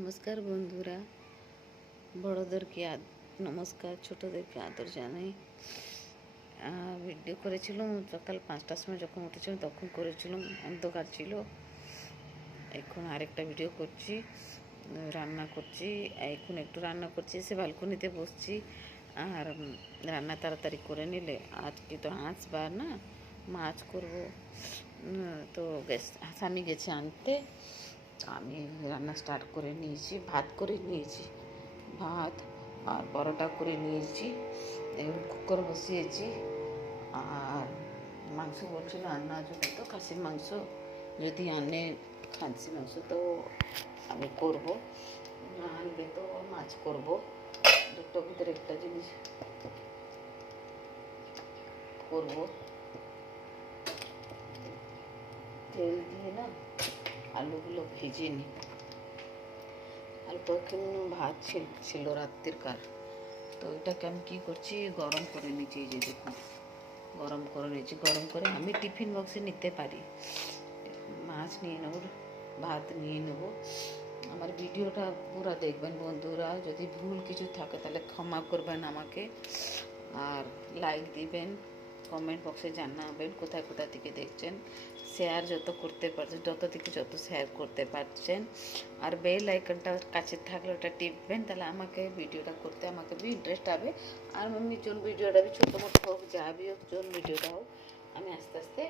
নমস্কার বন্ধুরা, বড়োদেরকে নমস্কার, ছোটোদেরকে আদর জানাই। ভিডিও করেছিলাম সকাল 5টার সময়, যখন উঠেছিলাম তখন করেছিলাম, অন্ধকার ছিল। এখন আরেকটা ভিডিও করছি, রান্না করছি। এখন একটু রান্না করছি, এসে ব্যালকনিতে বসছি। আর রান্না তাড়াতাড়ি করে নিলে, আজকে তো বার না, মাছ করব। তো স্বামী গেছে আনতে, আমি রান্না স্টার্ট করে নিয়েছি। ভাত করে নিয়েছি, ভাত আর পরোটা করে নিয়েছি। কুকার বসিয়েছি। আর মাংস বলছিল আনার জন্য, তো খাসির মাংস যদি আনে, খাসি মাংস তো আমি করব, না আনলে তো মাছ করব। দুটোর ভিতরে একটা জিনিস করব। তেল দিয়ে না আলুগুলো ভেজে নিই। অল্প একটু ভাত ছিল রাত্রিকার, তো ওইটাকে আমি কী করছি, গরম করে নিচ্ছি। এই যে দেখুন, গরম করে নিয়েছি। গরম করে আমি টিফিন বক্সে নিতে পারি। মাছ নিয়ে নেব, ভাত নিয়ে নেব। আমার ভিডিওটা পুরো দেখবেন বন্ধুরা। যদি ভুল কিছু থাকে তাহলে ক্ষমা করবেন আমাকে, আর লাইক দিবেন, কমেন্ট বক্সে জানাবেন কোথায় কোথা থেকে দেখছেন। শেয়ার যত করতে পারছেন, যত শেয়ার করতে পারছেন, আর বেল আইকনটা কাছে থাকলে ওটা টিপবেন, তাহলে আমাকে ভিডিওটা করতে আমাকে বি ইন্টারেস্ট হবে। আর আমি যোন ভিডিওটা বি ছোটো মোটো হোক, যা বি হোক, যোন ভিডিওটা হোক, আমি আস্তে আস্তে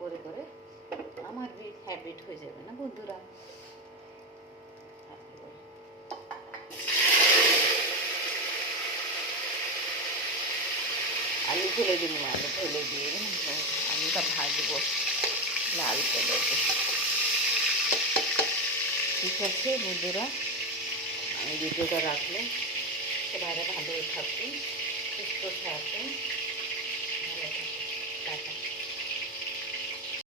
করে করে আমার বি হ্যাবিট হয়ে যাবে না বন্ধুরা। আলু ফেলে দিব, আলু ফেলে দিয়ে আলুটা ভাজবো লাল করে। ঠিক আছে বন্ধুরা, আমি ভিডিওটা রাখলে সবাই ভালো থাকুন, সুস্থ থাকুন।